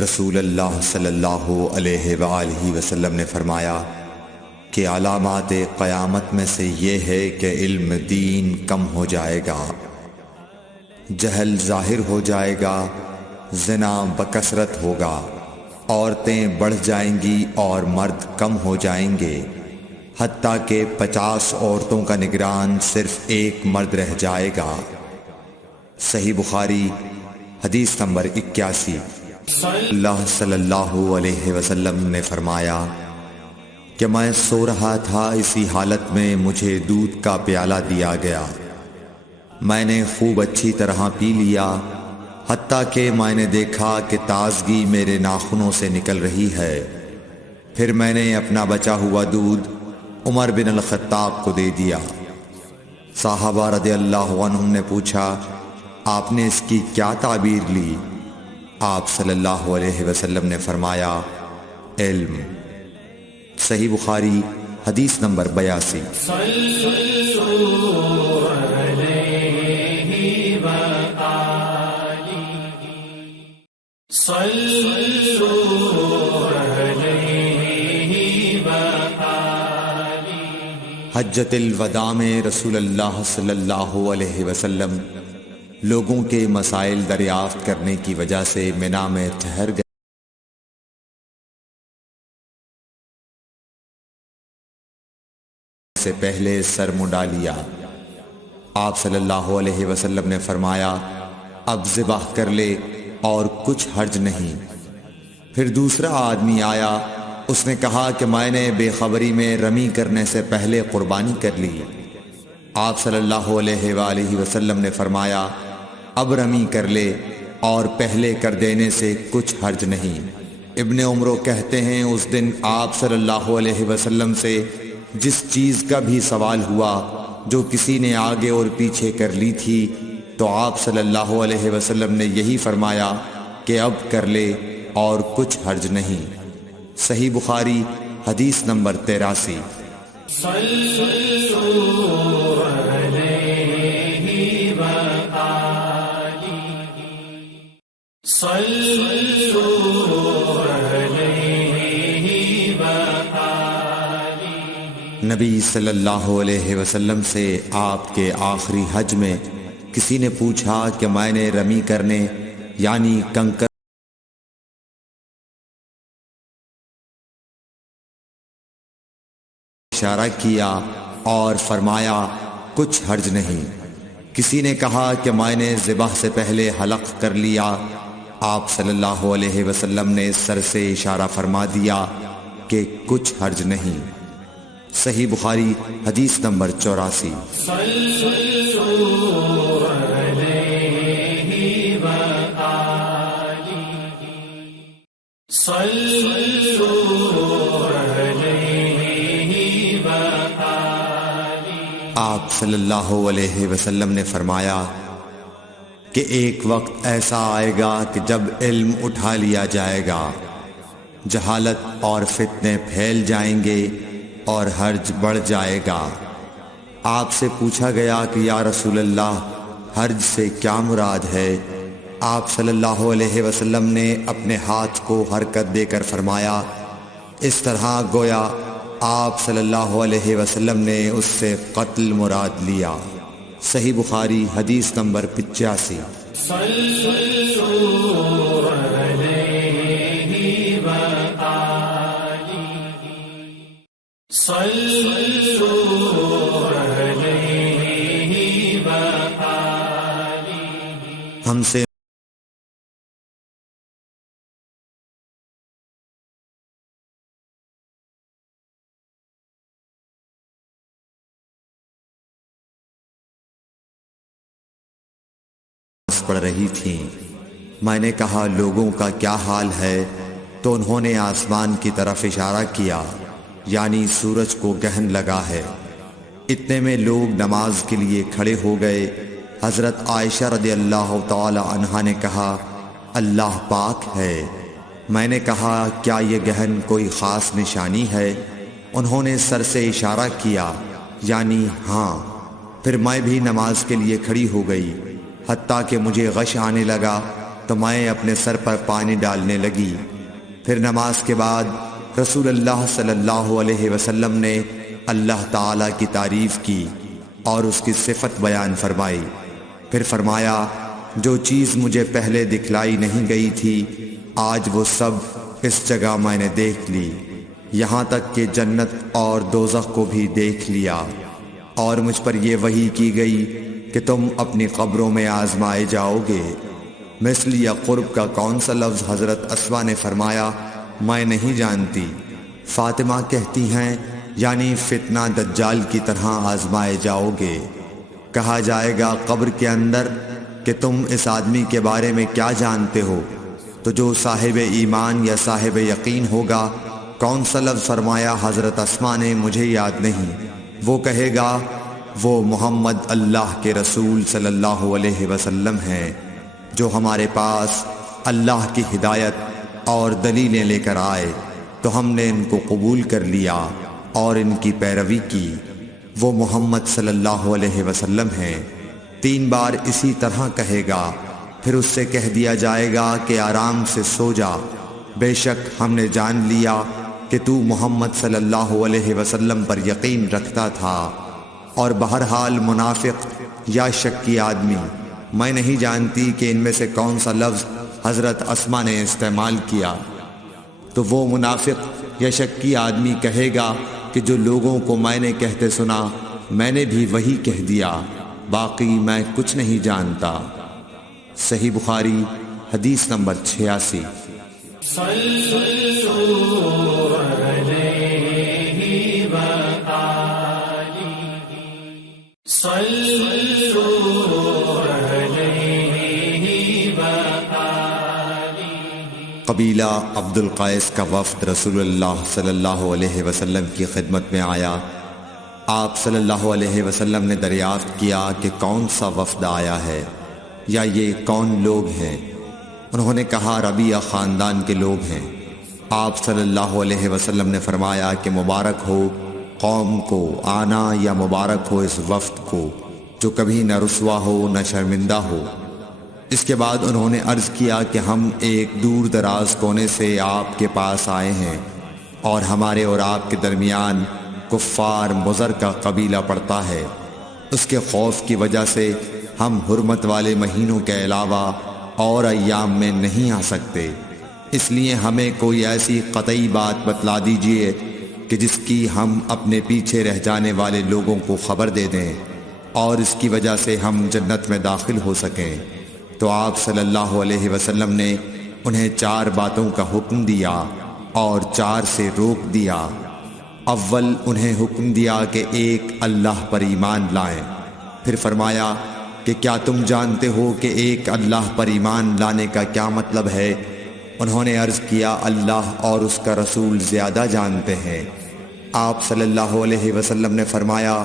رسول اللہ صلی اللہ علیہ وآلہ وسلم نے فرمایا کہ علامات قیامت میں سے یہ ہے کہ علم دین کم ہو جائے گا، جہل ظاہر ہو جائے گا، زنا بکثرت ہوگا، عورتیں بڑھ جائیں گی اور مرد کم ہو جائیں گے، حتیٰ کہ 50 عورتوں کا نگران صرف ایک مرد رہ جائے گا۔ صحیح بخاری حدیث نمبر 81۔ اللہ صلی اللہ علیہ وسلم نے فرمایا کہ میں سو رہا تھا، اسی حالت میں مجھے دودھ کا پیالہ دیا گیا، میں نے خوب اچھی طرح پی لیا، حتیٰ کہ میں نے دیکھا کہ تازگی میرے ناخنوں سے نکل رہی ہے۔ پھر میں نے اپنا بچا ہوا دودھ عمر بن الخطاب کو دے دیا۔ صحابہ رضی اللہ عنہم نے پوچھا، آپ نے اس کی کیا تعبیر لی؟ آپ صلی اللہ علیہ وسلم نے فرمایا، علم۔ صحیح بخاری حدیث نمبر 82۔ حجۃ الوداع میں رسول اللہ صلی اللہ علیہ وسلم لوگوں کے مسائل دریافت کرنے کی وجہ سے منا میں ٹھہر گئے۔ سے پہلے سر منڈا لیا۔ آپ صلی اللہ علیہ وسلم نے فرمایا، اب ذبح کر لے اور کچھ حرج نہیں۔ پھر دوسرا آدمی آیا، اس نے کہا کہ میں نے بے خبری میں رمی کرنے سے پہلے قربانی کر لی۔ آپ صلی اللہ علیہ وآلہ وسلم نے فرمایا، اب رمی کر لے اور پہلے کر دینے سے کچھ حرج نہیں۔ ابن عمرو کہتے ہیں، اس دن آپ صلی اللہ علیہ وسلم سے جس چیز کا بھی سوال ہوا جو کسی نے آگے اور پیچھے کر لی تھی، تو آپ صلی اللہ علیہ وسلم نے یہی فرمایا کہ اب کر لے اور کچھ حرج نہیں۔ صحیح بخاری حدیث نمبر 83۔ نبی صلی اللہ علیہ وسلم سے آپ کے آخری حج میں کسی نے پوچھا کہ میں نے رمی کرنے یعنی کنکر اشارہ کیا اور فرمایا کچھ حرج نہیں۔ کسی نے کہا کہ میں نے ذبح سے پہلے حلق کر لیا، آپ صلی اللہ علیہ وسلم نے سر سے اشارہ فرما دیا کہ کچھ حرج نہیں۔ صحیح بخاری حدیث نمبر 84۔ آپ صلی اللہ علیہ وسلم نے فرمایا کہ ایک وقت ایسا آئے گا کہ جب علم اٹھا لیا جائے گا، جہالت اور فتنے پھیل جائیں گے اور حرج بڑھ جائے گا۔ آپ سے پوچھا گیا کہ یا رسول اللہ، حرج سے کیا مراد ہے؟ آپ صلی اللہ علیہ وسلم نے اپنے ہاتھ کو حرکت دے کر فرمایا، اس طرح گویا آپ صلی اللہ علیہ وسلم نے اس سے قتل مراد لیا۔ صحیح بخاری حدیث نمبر 85۔ ہم سے پڑ رہی تھیں۔ میں نے کہا لوگوں کا کیا حال ہے؟ تو انہوں نے آسمان کی طرف اشارہ کیا، یعنی سورج کو گہن لگا ہے۔ اتنے میں لوگ نماز کے لیے کھڑے ہو گئے۔ حضرت عائشہ رضی اللہ تعالی عنہا نے کہا، اللہ پاک ہے۔ میں نے کہا کیا یہ گہن کوئی خاص نشانی ہے؟ انہوں نے سر سے اشارہ کیا، یعنی ہاں۔ پھر میں بھی نماز کے لیے کھڑی ہو گئی، حتیٰ کہ مجھے غش آنے لگا تو میں اپنے سر پر پانی ڈالنے لگی۔ پھر نماز کے بعد رسول اللہ صلی اللہ علیہ وسلم نے اللہ تعالیٰ کی تعریف کی اور اس کی صفت بیان فرمائی۔ پھر فرمایا، جو چیز مجھے پہلے دکھلائی نہیں گئی تھی آج وہ سب اس جگہ میں نے دیکھ لی، یہاں تک کہ جنت اور دوزخ کو بھی دیکھ لیا، اور مجھ پر یہ وحی کی گئی کہ تم اپنی قبروں میں آزمائے جاؤ گے۔ مثل یا قرب کا کون سا لفظ؟ حضرت اسما نے فرمایا، میں نہیں جانتی۔ فاطمہ کہتی ہیں، یعنی فتنہ دجال کی طرح آزمائے جاؤ گے۔ کہا جائے گا قبر کے اندر کہ تم اس آدمی کے بارے میں کیا جانتے ہو؟ تو جو صاحب ایمان یا صاحب یقین ہوگا۔ کون سا لفظ فرمایا؟ حضرت اسما نے، مجھے یاد نہیں۔ وہ کہے گا، وہ محمد اللہ کے رسول صلی اللہ علیہ وسلم ہیں، جو ہمارے پاس اللہ کی ہدایت اور دلیلیں لے کر آئے تو ہم نے ان کو قبول کر لیا اور ان کی پیروی کی۔ وہ محمد صلی اللہ علیہ وسلم ہیں۔ 3 بار اسی طرح کہے گا، پھر اس سے کہہ دیا جائے گا کہ آرام سے سو جا، بے شک ہم نے جان لیا کہ تو محمد صلی اللہ علیہ وسلم پر یقین رکھتا تھا۔ اور بہرحال منافق یا شکی آدمی، میں نہیں جانتی کہ ان میں سے کون سا لفظ حضرت اسما نے استعمال کیا۔ تو وہ منافق یا شکی آدمی کہے گا کہ جو لوگوں کو میں نے کہتے سنا میں نے بھی وہی کہہ دیا، باقی میں کچھ نہیں جانتا۔ صحیح بخاری حدیث نمبر 86۔ قبیلہ عبد القیس کا وفد رسول اللہ صلی اللہ علیہ وسلم کی خدمت میں آیا۔ آپ صلی اللہ علیہ وسلم نے دریافت کیا کہ کون سا وفد آیا ہے یا یہ کون لوگ ہیں؟ انہوں نے کہا، ربیعہ خاندان کے لوگ ہیں۔ آپ صلی اللہ علیہ وسلم نے فرمایا کہ مبارک ہو قوم کو آنا، یا مبارک ہو اس وفد کو جو کبھی نہ رسوا ہو نہ شرمندہ ہو۔ اس کے بعد انہوں نے عرض کیا کہ ہم ایک دور دراز کونے سے آپ کے پاس آئے ہیں، اور ہمارے اور آپ کے درمیان کفار مضر کا قبیلہ پڑتا ہے۔ اس کے خوف کی وجہ سے ہم حرمت والے مہینوں کے علاوہ اور ایام میں نہیں آ سکتے، اس لیے ہمیں کوئی ایسی قطعی بات بتلا دیجیے کہ جس کی ہم اپنے پیچھے رہ جانے والے لوگوں کو خبر دے دیں اور اس کی وجہ سے ہم جنت میں داخل ہو سکیں۔ تو آپ صلی اللہ علیہ وسلم نے انہیں 4 باتوں کا حکم دیا اور 4 سے روک دیا۔ اول انہیں حکم دیا کہ ایک اللہ پر ایمان لائیں۔ پھر فرمایا کہ کیا تم جانتے ہو کہ ایک اللہ پر ایمان لانے کا کیا مطلب ہے؟ انہوں نے عرض کیا، اللہ اور اس کا رسول زیادہ جانتے ہیں۔ آپ صلی اللہ علیہ وسلم نے فرمایا،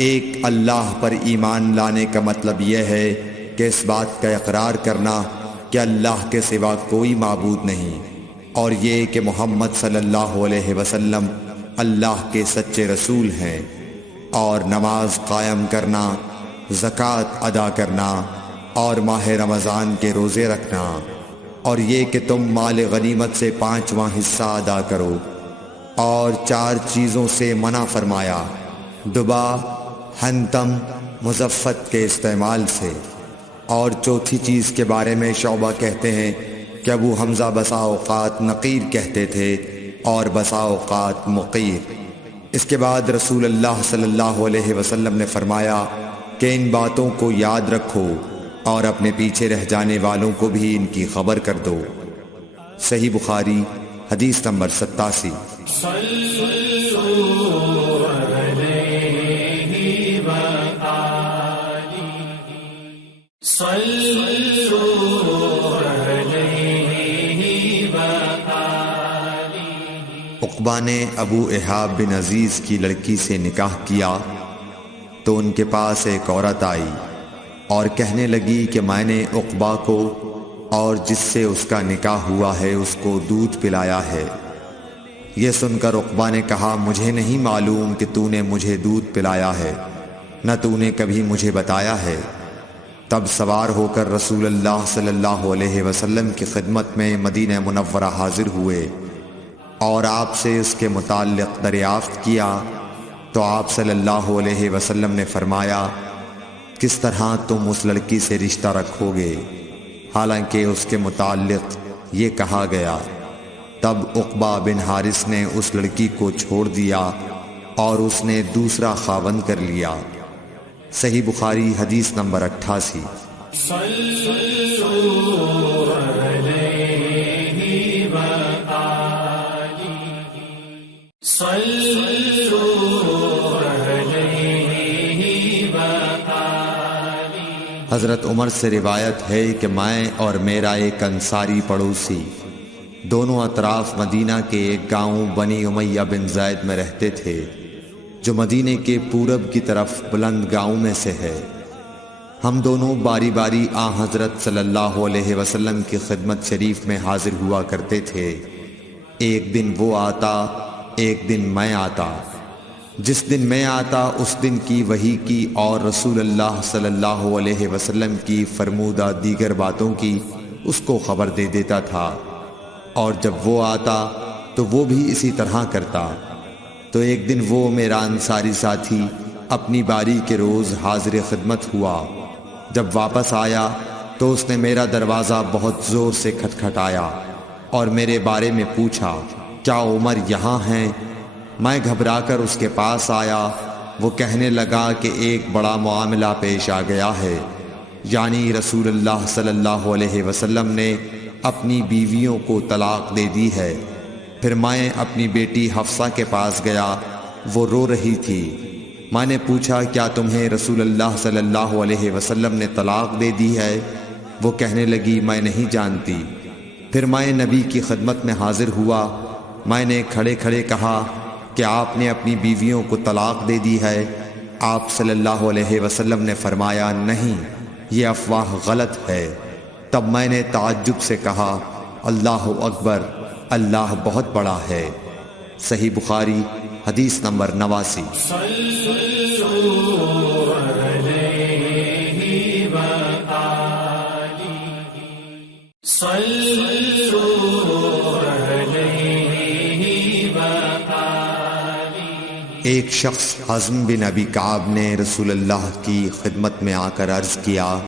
ایک اللہ پر ایمان لانے کا مطلب یہ ہے کہ اس بات کا اقرار کرنا کہ اللہ کے سوا کوئی معبود نہیں، اور یہ کہ محمد صلی اللہ علیہ وسلم اللہ کے سچے رسول ہیں، اور نماز قائم کرنا، زکوٰۃ ادا کرنا، اور ماہ رمضان کے روزے رکھنا، اور یہ کہ تم مال غنیمت سے 5واں حصہ ادا کرو، اور 4 چیزوں سے منع فرمایا، دبا، حنتم، مزفت کے استعمال سے۔ اور چوتھی چیز کے بارے میں شعبہ کہتے ہیں کہ ابو حمزہ بسا اوقات نقیر کہتے تھے اور بسا اوقات مقیر۔ اس کے بعد رسول اللہ صلی اللہ علیہ وسلم نے فرمایا کہ ان باتوں کو یاد رکھو اور اپنے پیچھے رہ جانے والوں کو بھی ان کی خبر کر دو۔ صحیح بخاری حدیث نمبر 87۔ عقبہ نے ابو احاب بن عزیز کی لڑکی سے نکاح کیا تو ان کے پاس ایک عورت آئی اور کہنے لگی کہ میں نے عقبہ کو اور جس سے اس کا نکاح ہوا ہے اس کو دودھ پلایا ہے۔ یہ سن کر عقبہ نے کہا، مجھے نہیں معلوم کہ تو نے مجھے دودھ پلایا ہے۔ نہ تو نے کبھی مجھے بتایا ہے۔ تب سوار ہو کر رسول اللہ صلی اللہ علیہ وسلم کی خدمت میں مدینہ منورہ حاضر ہوئے اور آپ سے اس کے متعلق دریافت کیا تو آپ صلی اللہ علیہ وسلم نے فرمایا، کس طرح تم اس لڑکی سے رشتہ رکھو گے، حالانکہ اس کے متعلق یہ کہا گیا۔ تب عقبہ بن حارث نے اس لڑکی کو چھوڑ دیا اور اس نے دوسرا خاوند کر لیا۔ صحیح بخاری حدیث نمبر 88۔ حضرت عمر سے روایت ہے کہ میں اور میرا ایک انصاری پڑوسی دونوں اطراف مدینہ کے ایک گاؤں بنی امیہ بن زید میں رہتے تھے، جو مدینے کے پورب کی طرف بلند گاؤں میں سے ہے۔ ہم دونوں باری باری حضرت صلی اللہ علیہ وسلم کی خدمت شریف میں حاضر ہوا کرتے تھے۔ ایک دن وہ آتا، ایک دن میں آتا۔ جس دن میں آتا اس دن کی وحی کی اور رسول اللہ صلی اللہ علیہ وسلم کی فرمودہ دیگر باتوں کی اس کو خبر دے دیتا تھا، اور جب وہ آتا تو وہ بھی اسی طرح کرتا۔ تو ایک دن وہ میرا انصاری ساتھی اپنی باری کے روز حاضر خدمت ہوا۔ جب واپس آیا تو اس نے میرا دروازہ بہت زور سے کھٹکھٹایا اور میرے بارے میں پوچھا، کیا عمر یہاں ہیں؟ میں گھبرا کر اس کے پاس آیا۔ وہ کہنے لگا کہ ایک بڑا معاملہ پیش آ گیا ہے، یعنی رسول اللہ صلی اللہ علیہ وسلم نے اپنی بیویوں کو طلاق دے دی ہے۔ پھر میں اپنی بیٹی حفصہ کے پاس گیا، وہ رو رہی تھی۔ میں نے پوچھا، کیا تمہیں رسول اللہ صلی اللہ علیہ وسلم نے طلاق دے دی ہے؟ وہ کہنے لگی، میں نہیں جانتی۔ پھر میں نبی کی خدمت میں حاضر ہوا۔ میں نے کھڑے کھڑے کہا کہ آپ نے اپنی بیویوں کو طلاق دے دی ہے؟ آپ صلی اللہ علیہ وسلم نے فرمایا، نہیں، یہ افواہ غلط ہے۔ تب میں نے تعجب سے کہا، اللہ اکبر، اللہ بہت بڑا ہے۔ صحیح بخاری حدیث نمبر 89۔ ایک شخص حزم بن ابی کعب نے رسول اللہ کی خدمت میں آ کر عرض کیا،